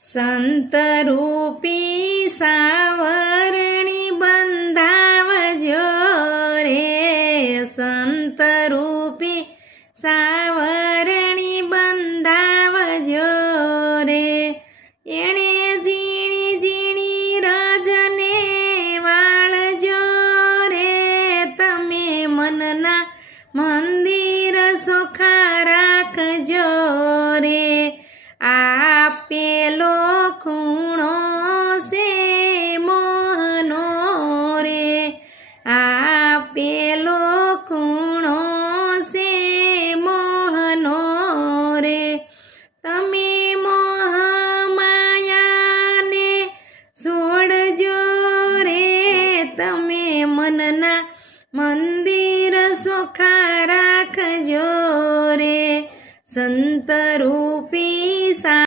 સંતરૂપી સાવરણી બંધાવજો રે, સંતરૂપી સાવરણી બંધાવજો રે. એણે ઝીણી ઝીણી રજને વાળજો રે, તમે મનના મંદિર સોખા રાખજો રે. આપેલો ખૂણો